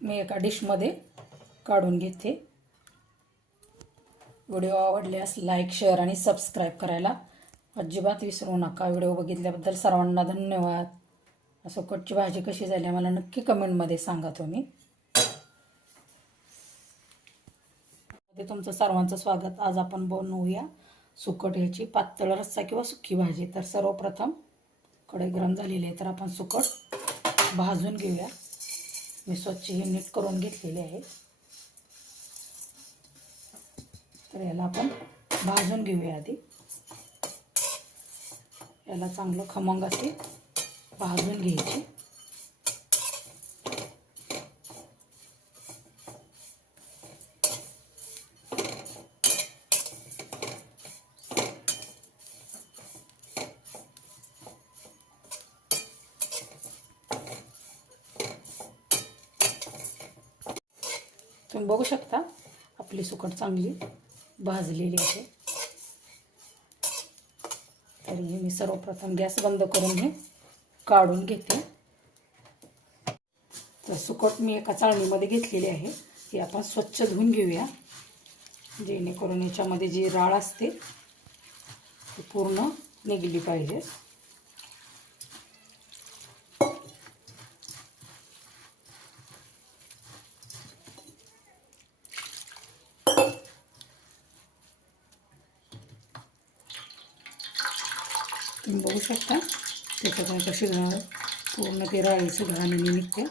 मी एका डिशमध्ये काढून घेते। व्हिडिओ आवडल्यास लाईक, शेअर आणि सबस्क्राईब करायला अजिबात विसरू नका। व्हिडिओ बघितल्याबद्दल सर्वांना धन्यवाद। सुकटची भाजी कशी झाली मला नक्की कमेंटमध्ये सांगा तुम्ही। तुमचं सर्वांचं स्वागत। आज आपण बनवूया सुकट ह्याची पातळ रस्सा किंवा सुकी भाजी। तर सर्वप्रथम कढई गरम झालेली आहे, तर आपण सुकट भाजून घेऊया। मी स्वच्छ हे नीट करून घेतलेले आहे, तर याला आपण भाजून घेऊया। आधी याला चांगलं खमंग असे भाजून घ्यायचे। तुम्ही बघू शकता आपली सुकट चांगली भाजलेली आहे। तर मी सर्वप्रथम गॅस बंद करून हे काढून घेते। तर सुकट मी एका चाळणीमध्ये घेतलेली आहे, ती आपण स्वच्छ धुवून घेऊया, जेणेकरून याच्यामध्ये जी राळ असते ती पूर्ण निघली पाहिजे। तुम्ही बघू शकता त्याच्यात कशी पूर्ण ते राळीची घाण निघते।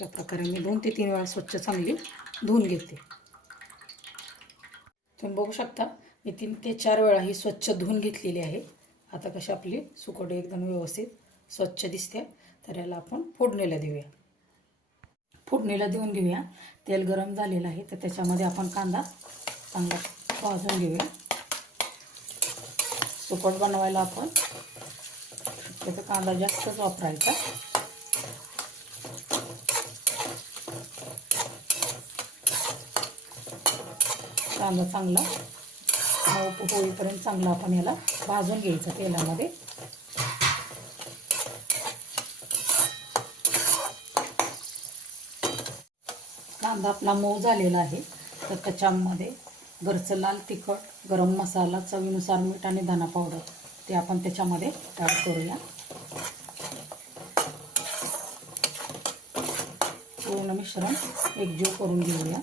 या प्रकारे मी 2 ते 3 वेळा स्वच्छ चांगली धुवून घेते। तुम्ही बघू शकता मी 3 ते 4 वेळा ही स्वच्छ धुवून घेतलेली आहे। आता कशी आपली सुकट एकदम व्यवस्थित स्वच्छ दिसते। तर याला आपण फोडणीला देऊया। फोडणीला देऊन घेऊया। तेल गरम झालेलं आहे, तर त्याच्यामध्ये आपण कांदा चांगला भाजून घेऊया। सुकट बनवायला आपण त्याचा कांदा जास्तच वापरायचा। कांदा चांगला मऊ होईपर्यंत चांगला आपण याला भाजून घ्यायचा तेलामध्ये। कांदा आपला मऊ झालेला आहे, तर त्याच्यामध्ये घरचं लाल तिखट, गरम मसाला, चवीनुसार मीठ आणि धना पावडर ते आपण त्याच्यामध्ये ॲड करूया। पूर्ण मिश्रण एकजीव करून घेऊया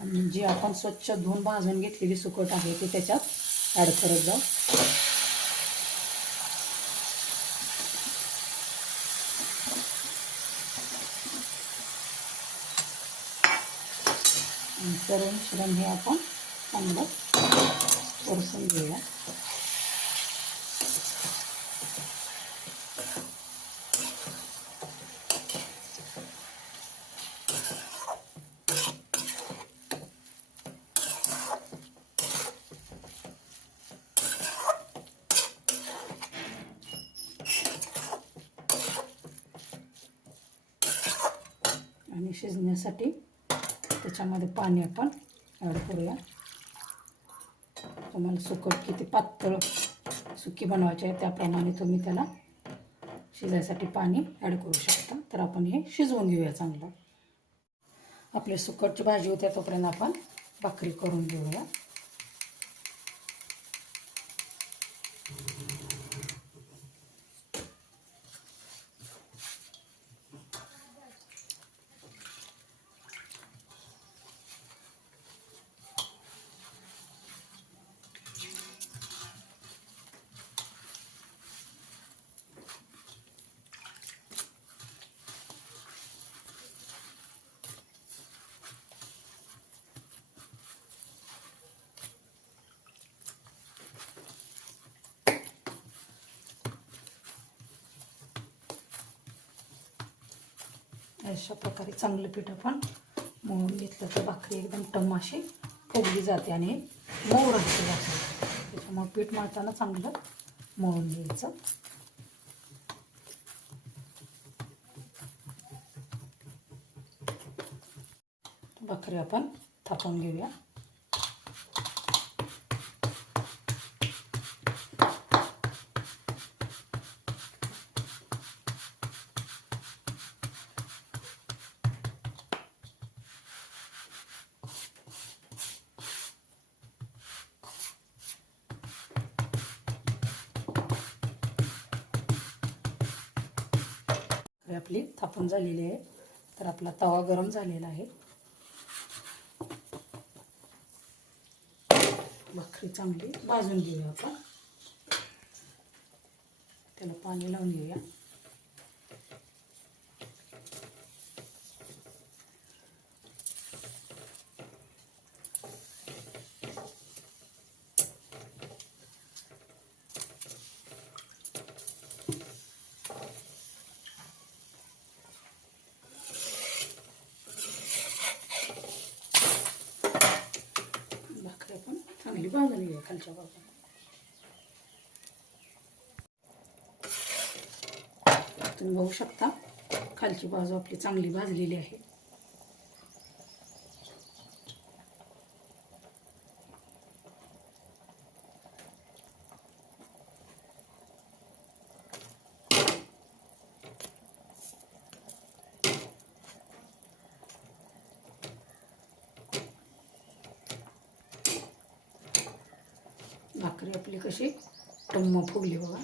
आणि जी आपण स्वच्छ धुवून भाजून घेतलेली सुकट आहे ती त्याच्यात ॲड करत जाऊ। सर्व मिश्रण हे आपण चांगलं परतून घेऊया। आणि शिजण्यासाठी त्याच्यामध्ये पाणी आपण ॲड करूया। तुम्हाला सुकट किती पातळ सुकी बनवायची आहे त्याप्रमाणे तुम्ही त्याला शिजायसाठी पाणी ॲड करू शकता। तर आपण हे शिजवून घेऊया चांगलं। आपली सुकटची भाजी होते तोपर्यंत आपण भाकरी करून घेऊया। अशा प्रकारे चांगलं पीठ आपण मळून घेतलं तर भाकरी एकदम टम अशी फुगली जाते आणि मऊ राहते भाकरी। त्याच्यामुळे पीठ मळताना चांगलं मळून घ्यायचं। भाकरी आपण थापून घेऊया। भाकरी आपली थापून झालेली आहे. तर आपला तवा गरम झालेला आहे. भाकरी चांगली भाजून घेऊया आपण. त्याला पाणी लावून घेऊया. भाकरी आपण चांगली भाजून घेऊया खालच्या बाजूला. तुम्ही बघू शकता खालची बाजू आपली चांगली भाजलेली आहे. भाकरी आपली कशी टम्म फुगली बघा.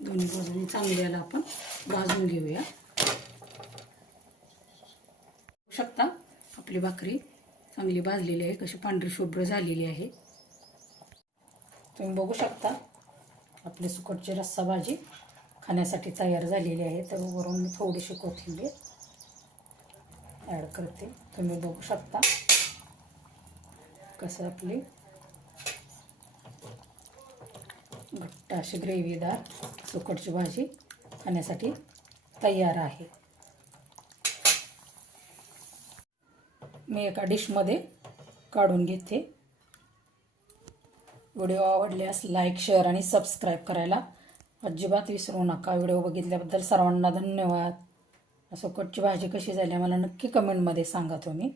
दोन्ही बाजूनी चांगल्याला आपण भाजून घेऊया. बघू शकता आपली भाकरी चांगली भाजलेली आहे, कशी पांढरी शुभ्र झालेली आहे. तुम्ही बघू शकता आपली सुकटची रस्सा भाजी खाण्यासाठी तयार झालेली आहे. तर वरून मी थोडीशी कोथिंबीर ॲड करते. तुम्ही बघू शकता कसं आपली घट्ट अशी ग्रेव्हीदार सुकटची भाजी खाण्यासाठी तयार आहे. मी एका डिशमध्ये काढून घेते. व्हिडिओ आवडल्यास लाईक, शेअर आणि सबस्क्राईब करायला अजिबात विसरू नका. व्हिडिओ बघितल्याबद्दल सर्वांना धन्यवाद. सुकटची भाजी कशी झाली मला नक्की कमेंटमध्ये सांगा तुम्ही.